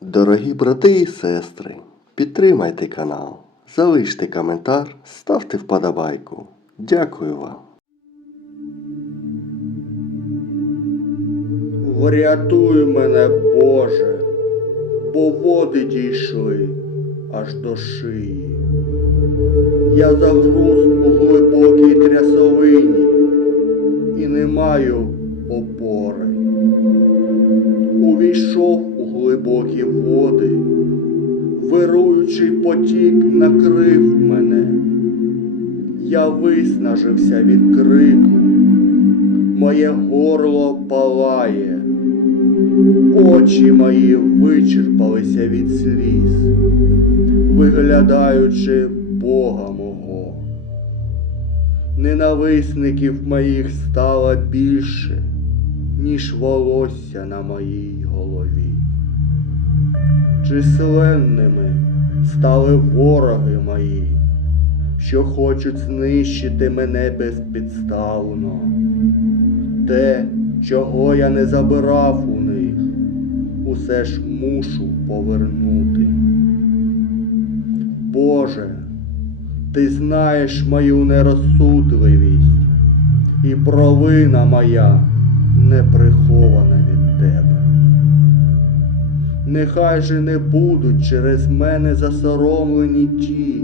Дорогі брати і сестри, підтримайте канал, залиште коментар, ставте вподобайку. Дякую вам. Врятуй мене, Боже, бо води дійшли аж до шиї. Я загруз у глибокій трясовині і не маю опори. Увійшов глибокі води, вируючий потік накрив мене. Я виснажився від крику моє горло палає, очі мої вичерпалися від сліз, виглядаючи Бога мого. Ненависників моїх стало більше, ніж волосся на моїй голові. Численними стали вороги мої, що хочуть знищити мене безпідставно те, чого я не забирав у них, усе ж мушу повернути. Боже, ти знаєш мою нерозсудливість, і провина моя не прихована від тебе. Нехай же не будуть через мене засоромлені ті,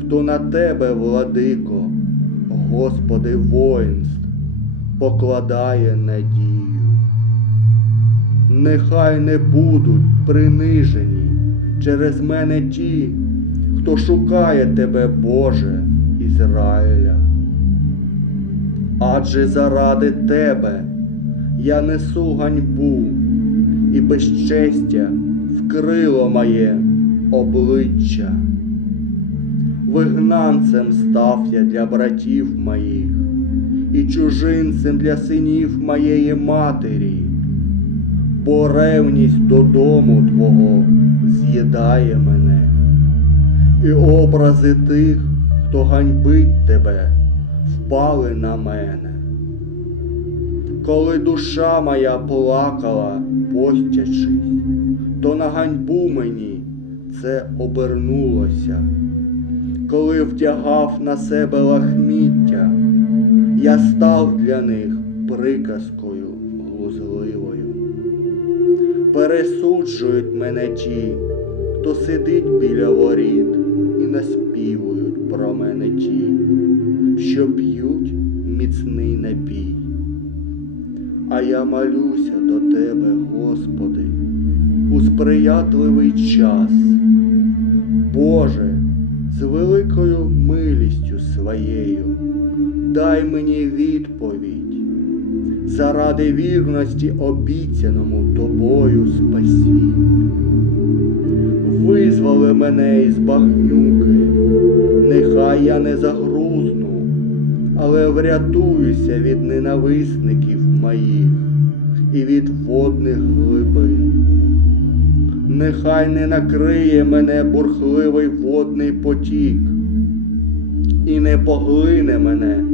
хто на тебе, владико, Господи воїнств покладає надію. Нехай не будуть принижені через мене ті, хто шукає тебе, Боже, Ізраїля. Адже заради тебе я несу ганьбу і безчестя вкрило моє обличчя. Вигнанцем став я для братів моїх і чужинцем для синів моєї матері, бо ревність додому Твого з'їдає мене, і образи тих, хто ганьбить тебе, впали на мене. Коли душа моя плакала, постячись, то на ганьбу мені це обернулося, коли вдягав на себе лахміття я став для них приказкою глузливою. Пересуджують мене ті, хто сидить біля воріт і наспівують про мене ті, що п'ють міцний напій. А я молюся до тебе, Господи, у сприятливий час. Боже, з великою милістю своєю дай мені відповідь заради вірності обіцяному тобою спасінню. Визволи мене із багнюки, нехай я не загрузну, але врятуюся від ненависників моїх і від водних глибин. Нехай не накриє мене бурхливий водний потік і не поглине мене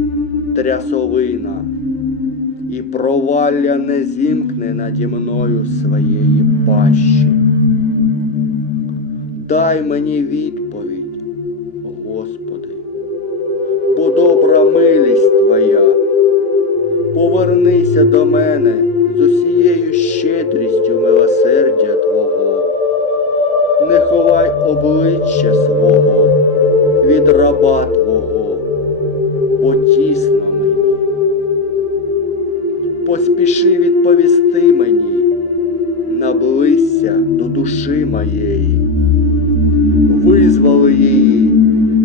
трясовина, і провалля не зімкне наді мною своєї пащі. Дай мені відповідь, Господи, бо добра милість Твоя, повернися до мене з усією щедрістю милосердя Твого, не ховай обличчя свого від раба Твого, бо тісно мені. Поспіши відповісти мені, наблизься до душі моєї, визволи її,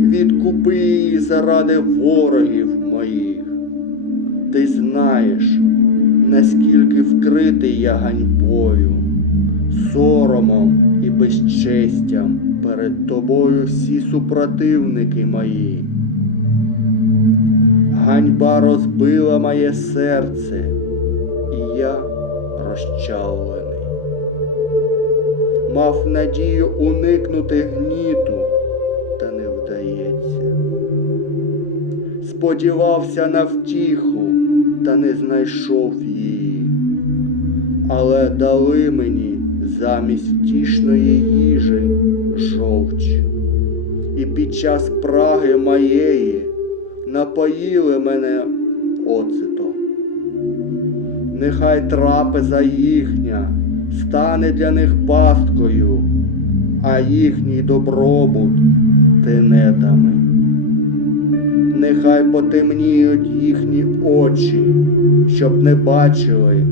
відкупи її заради ворогів знаєш, наскільки вкритий я ганьбою, соромом і безчестям перед тобою всі супротивники мої. Ганьба розбила моє серце, і я розчавлений. Мав надію уникнути гніту, та не вдається. Сподівався на втіху, та не знайшов її. Але дали мені замість втішної їжі жовч. І під час праги моєї напоїли мене оцитом. Нехай трапеза їхня стане для них пасткою, а їхній добробут тенетами. Нехай потемніють їхні очі, щоб не бачили,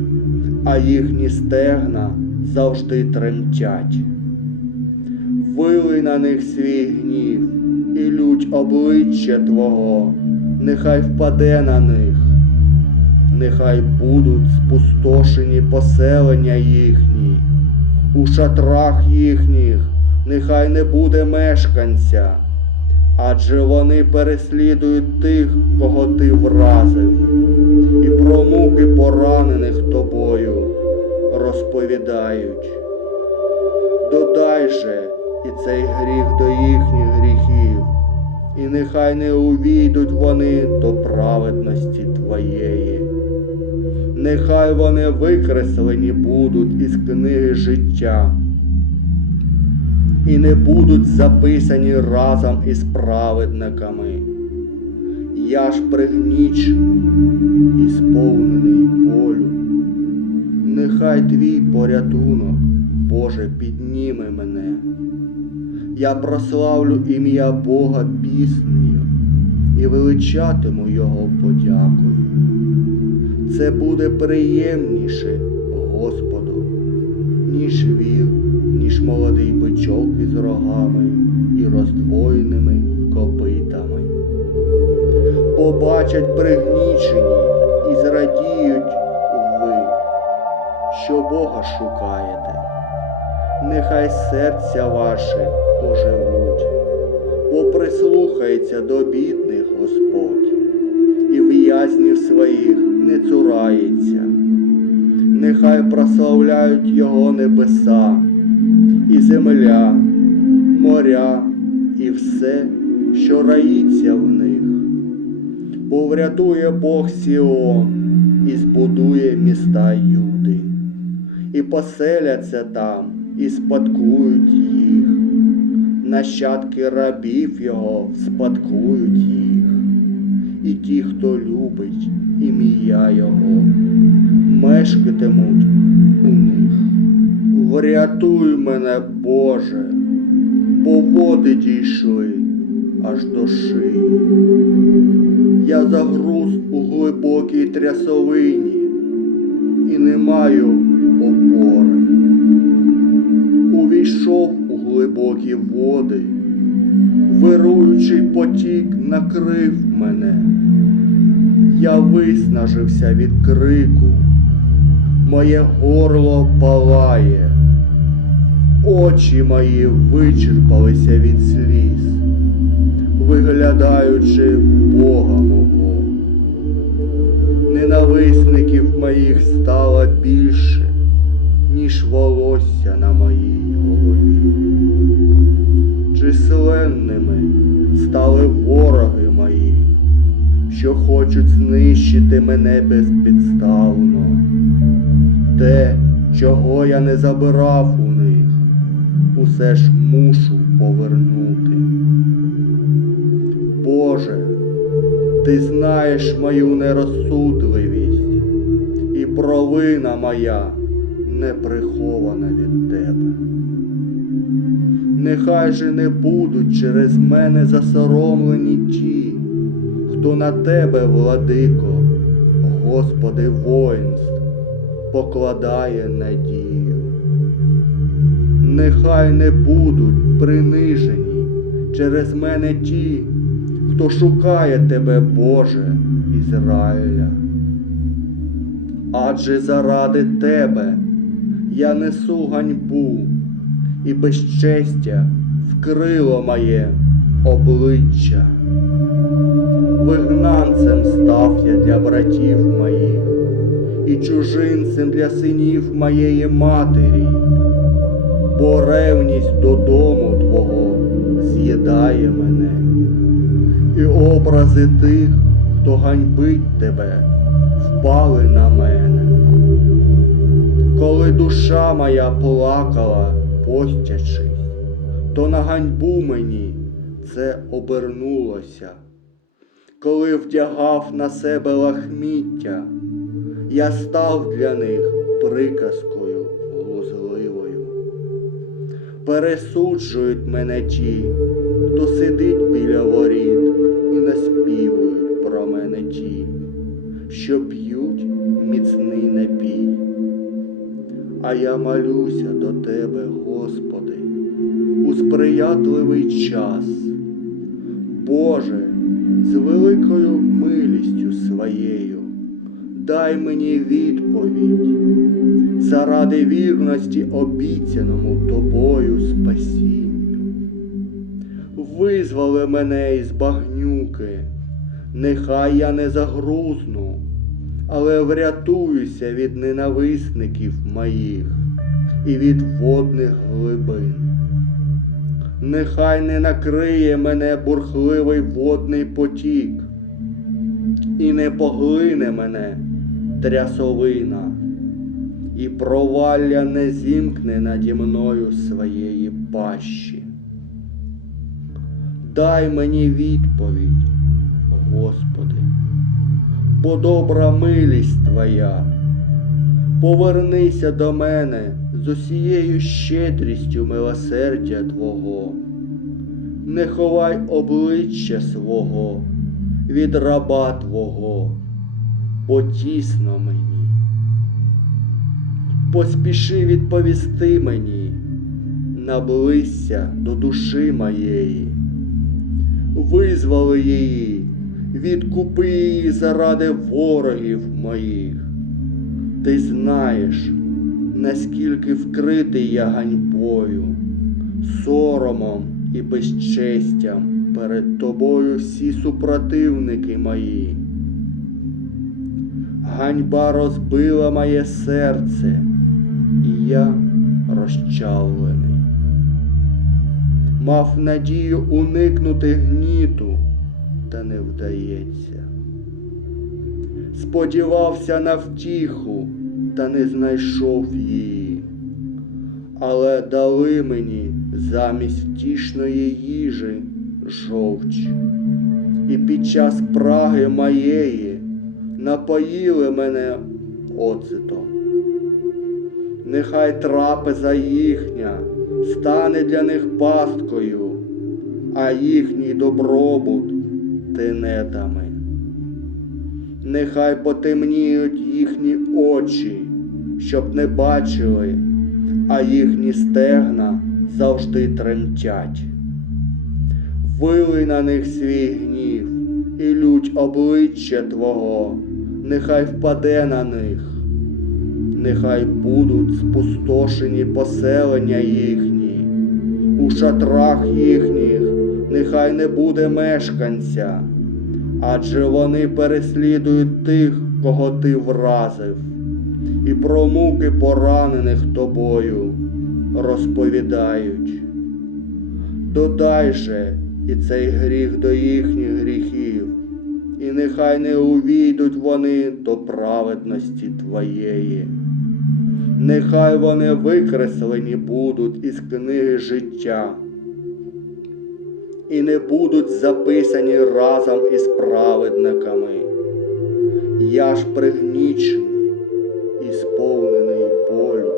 а їхні стегна завжди тремтять. Вилий на них свій гнів і лють обличчя Твого, нехай впаде на них, нехай будуть спустошені поселення їхні, у шатрах їхніх нехай не буде мешканця, адже вони переслідують тих, кого ти вразив, і про муки поранених тобою розповідають. Додай же і цей гріх до їхніх гріхів, і нехай не увійдуть вони до праведності Твоєї. Нехай вони викреслені будуть із книги життя і не будуть записані разом із праведниками. Я ж пригнічений і сповнений болю. Нехай твій порятунок, Боже, підніме мене. Я прославлю ім'я Бога піснею і величатиму Його подякою. Це буде приємніше Господу, ніж віл, ніж молодий бичок із рогами і роздвоєними копитами. Побачать пригнічені і зрадіють ви, що Бога шукаєте. Нехай серця ваші оживуть, бо прислухається до бідних Господь, і в'язнів своїх не цурається. Нехай прославляють Його небеса, і земля, моря, і все, що раїться в них. Бо врятує Бог Сіон і збудує міста Юди, і поселяться там, і спадкують їх. Нащадки рабів його спадкують їх, і ті, хто любить ім'я Його, мешкатимуть у них. Врятуй мене, Боже, бо води дійшли аж до шиї. Я загруз у глибокій трясовині і не маю опори. Увійшов у глибокі води, вируючий потік накрив мене. Я виснажився від крику, моє горло палає, очі мої вичерпалися від сліз, виглядаючи Бога мого. Ненависників моїх стало більше, ніж волосся на моїй голові. Численними стали вороги мої, що хочуть знищити мене безпідставно. Те, чого я не забирав у усе ж мушу повернути. Боже, ти знаєш мою нерозсудливість, і провина моя не прихована від тебе. Нехай же не будуть через мене засоромлені ті, хто на тебе, владико, Господи воїнств, покладає надію. Нехай не будуть принижені через мене ті, хто шукає тебе, Боже, Ізраїля. Адже заради тебе я несу ганьбу і безчестя вкрило моє обличчя. Вигнанцем став я для братів моїх і чужинцем для синів моєї матері, бо ревність додому Твого з'їдає мене, і образи тих, хто ганьбить тебе, впали на мене. Коли душа моя плакала, постячись, то на ганьбу мені це обернулося. Коли вдягав на себе лахміття, я став для них приказкою. Пересуджують мене ті, хто сидить біля воріт і наспівують про мене ті, що п'ють міцний напій. А я молюся до Тебе, Господи, у сприятливий час. Боже, з великою милістю своєю, дай мені відповідь заради вірності обіцяному Тобою спасінню. Визволи мене із багнюки, нехай я не загрузну, але врятуюся від ненависників моїх і від водних глибин. Нехай не накриє мене бурхливий водний потік, і не поглине мене трясовина, і провалля не зімкне наді мною своєї пащі. Дай мені відповідь, Господи, бо добра милість Твоя. Повернися до мене з усією щедрістю милосердя Твого. Не ховай обличчя свого від раба Твого, бо тісно мені. Поспіши відповісти мені, наблизься до душі моєї, визволи її, відкупи її заради ворогів моїх. Ти знаєш, наскільки вкритий я ганьбою, соромом і безчестям перед тобою всі супротивники мої. Ганьба розбила моє серце, і я розчавлений. Мав надію уникнути гніту, та не вдається сподівався на втіху, та не знайшов її. Але дали мені замість втішної їжі жовч. І під час праги моєї напоїли мене оцитом. Нехай трапеза їхня стане для них пасткою, а їхній добробут тенетами нехай потемніють їхні очі, щоб не бачили, а їхні стегна завжди тремтять. Вилий на них свій гнів і лють обличчя Твого, нехай впаде на них, нехай будуть спустошені поселення їхні, у шатрах їхніх нехай не буде мешканця адже вони переслідують тих, кого ти вразив, і про муки поранених тобою розповідають. Додай же і цей гріх до їхніх гріхів, нехай не увійдуть вони до праведності твоєї. Нехай вони викреслені будуть із книги життя і не будуть записані разом із праведниками. Я ж пригнічений і сповнений болю.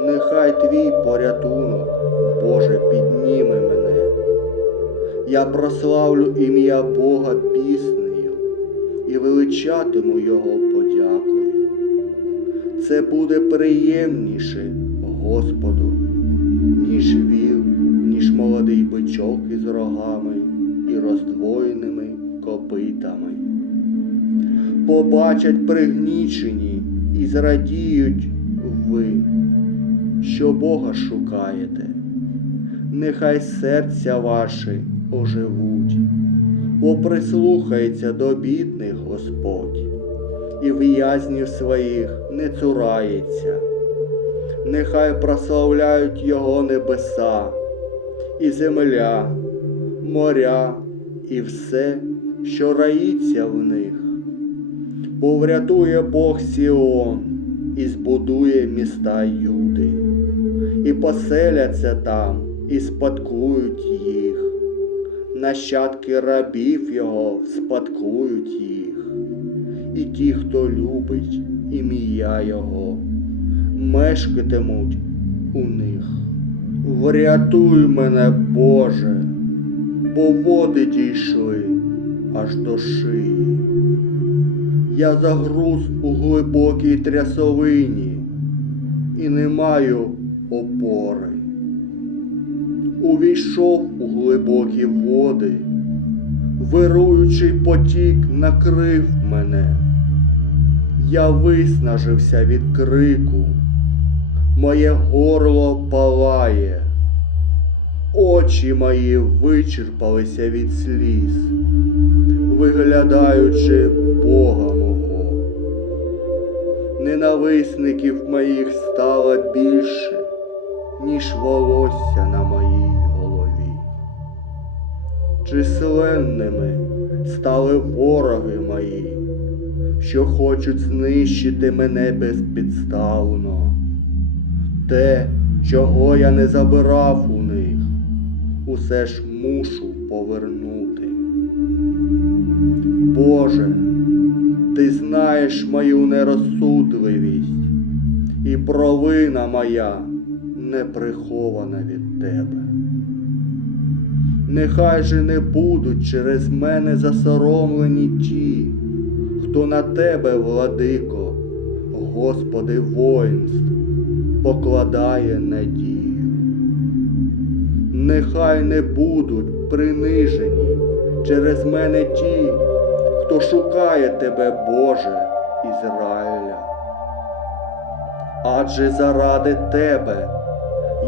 Нехай твій порятунок, Боже, підніме мене. Я прославлю ім'я Бога піснею і величатиму Його подякою. Це буде приємніше Господу, ніж віл ніж молодий бичок із рогами і роздвоєними копитами. Побачать пригнічені і зрадіють ви, що Бога шукаєте. Нехай серця ваші оживуть, бо прислухається до бідних Господь, і в'язнів своїх не цурається. Нехай прославляють Його небеса і земля, моря і все, що раїться в них, бо врятує Бог Сіон, і збудує міста Юди, і поселяться там, і спадкують їх. Нащадки рабів його спадкують їх, і ті, хто любить ім'я Його, мешкатимуть у них. Врятуй мене, Боже, бо води дійшли аж до шиї. Я загруз у глибокій трясовині і не маю опори. Увійшов у глибокі води, вируючий потік накрив мене. Я виснажився від крику, моє горло палає, очі мої вичерпалися від сліз, виглядаючи Бога мого. Ненависників моїх стало більше, ніж волосся на голові. Численними стали вороги мої, що хочуть знищити мене безпідставно. Те, чого я не забирав у них, усе ж мушу повернути. Боже, ти знаєш мою нерозсудливість, і провина моя не прихована від тебе. Нехай же не будуть через мене засоромлені ті, хто на тебе, владико, Господи воїнств, покладає надію. Нехай не будуть принижені через мене ті, хто шукає тебе, Боже, Ізраїля. Адже заради тебе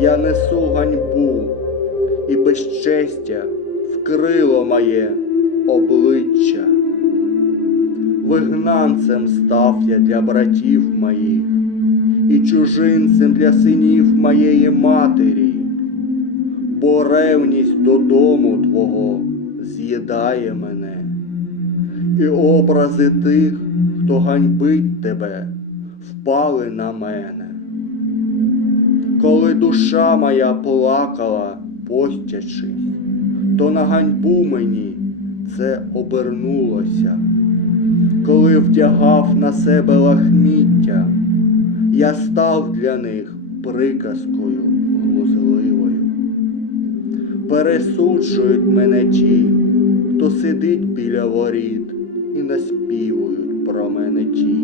я несу ганьбу і безчестя вкрило моє обличчя. Вигнанцем став я для братів моїх і чужинцем для синів моєї матері, бо ревність додому Твого з'їдає мене, і образи тих, хто ганьбить тебе, впали на мене. Коли душа моя плакала, постячись, то на ганьбу мені це обернулося. Коли вдягав на себе лахміття, я став для них приказкою глузливою. Пересуджують мене ті, хто сидить біля воріт і наспівують про мене ті,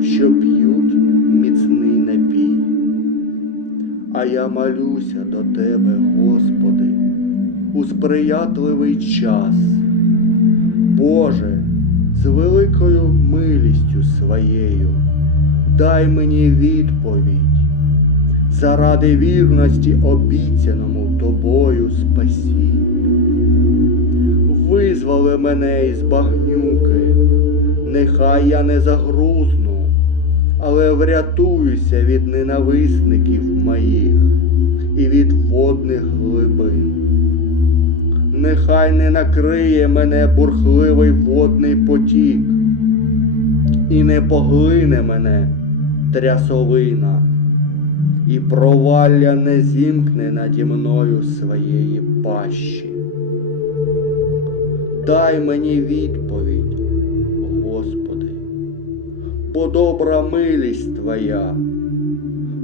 що п'ють міцний напій. А я молюся до Тебе, Господи, у сприятливий час. Боже, з великою милістю своєю дай мені відповідь заради вірності обіцяному тобою спасінню. Визволи мене із багнюки, нехай я не загрузну, але врятуюся від ненависників моїх і від водних глибин. Нехай не накриє мене бурхливий водний потік, і не поглине мене трясовина, і провалля не зімкне наді мною своєї пащі. Дай мені відповідь, бо добра милість Твоя.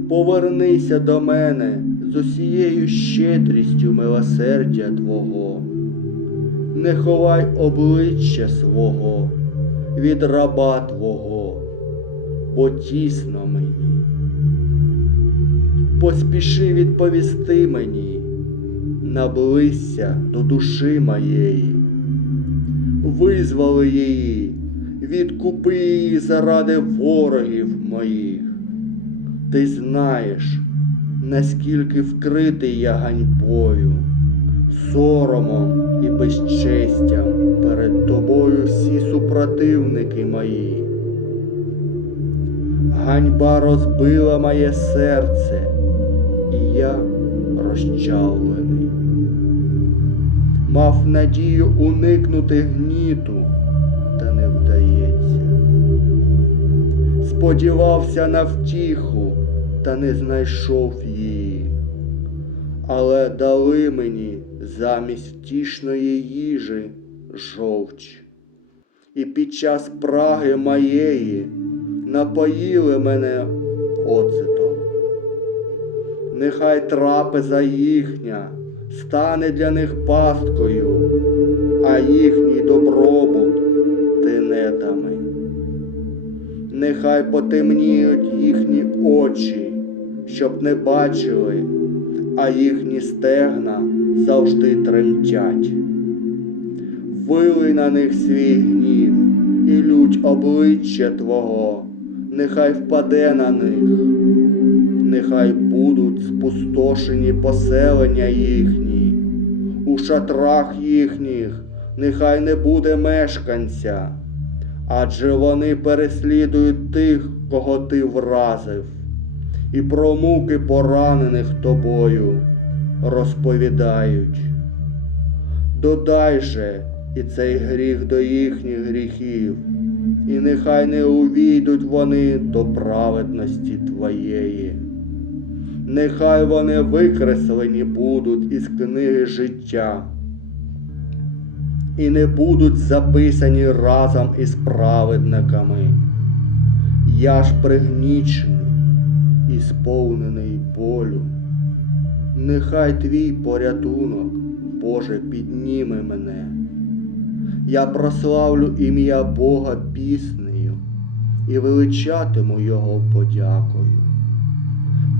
Повернися до мене з усією щедрістю милосердя Твого. Не ховай обличчя свого від раба Твого, бо тісно мені. Поспіши відповісти мені, наблизься до душі моєї, визволи її, відкупи її заради ворогів моїх. Ти знаєш, наскільки вкритий я ганьбою, соромом і безчестям перед тобою всі супротивники мої. Ганьба розбила моє серце, і я розчавлений. Мав надію уникнути гніту, сподівався на втіху, та не знайшов її. Але дали мені замість втішної їжі жовч. І під час праги моєї напоїли мене оцетом. Нехай трапеза їхня стане для них пасткою, а їхній добробут Нехай потемніють їхні очі, щоб не бачили, а їхні стегна завжди тремтять. Вилий на них свій гнів і лють обличчя Твого, нехай впаде на них, нехай будуть спустошені поселення їхні, у шатрах їхніх нехай не буде мешканця, адже вони переслідують тих, кого ти вразив, і про муки поранених тобою розповідають. Додай же і цей гріх до їхніх гріхів, і нехай не увійдуть вони до праведності Твоєї. Нехай вони викреслені будуть із книги життя і не будуть записані разом із праведниками. Я ж пригнічений і сповнений болю. Нехай твій порятунок, Боже, підніме мене. Я прославлю ім'я Бога піснею і величатиму Його подякою.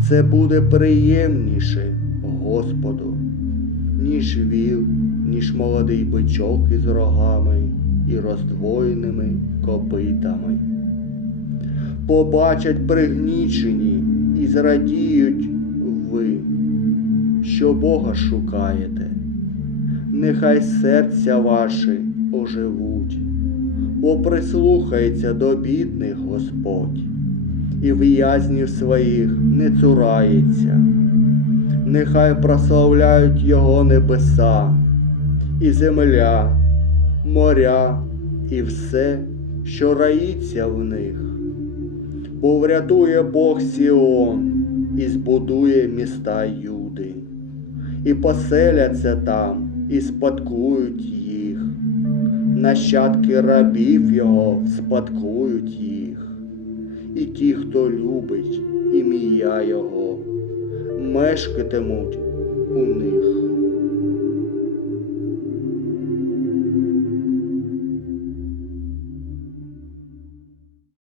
Це буде приємніше, Господу, ніж віл, ніж молодий бичок із рогами і роздвоєними копитами. Побачать пригнічені і зрадіють ви, що Бога шукаєте. Нехай серця ваші оживуть, бо прислухається до бідних Господь, і в'язнів своїх не цурається. Нехай прославляють Його небеса, і земля, моря, і все, що раїться в них. Бо врятує Бог Сіон і збудує міста Юди, і поселяться там, і спадкують їх. Нащадки рабів його спадкують їх, і ті, хто любить ім'я Його, мешкатимуть у них.